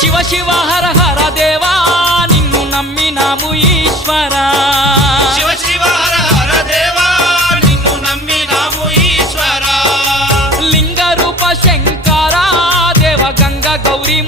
శివ శివ హర హర దేవా నిన్ను నమ్మినాము ఈశ్వరా శివ శివ హర హర దేవా నిన్ను నమ్మినాము ఈశ్వరా లింగ రూప శంకరా దేవ గంగ గౌరీ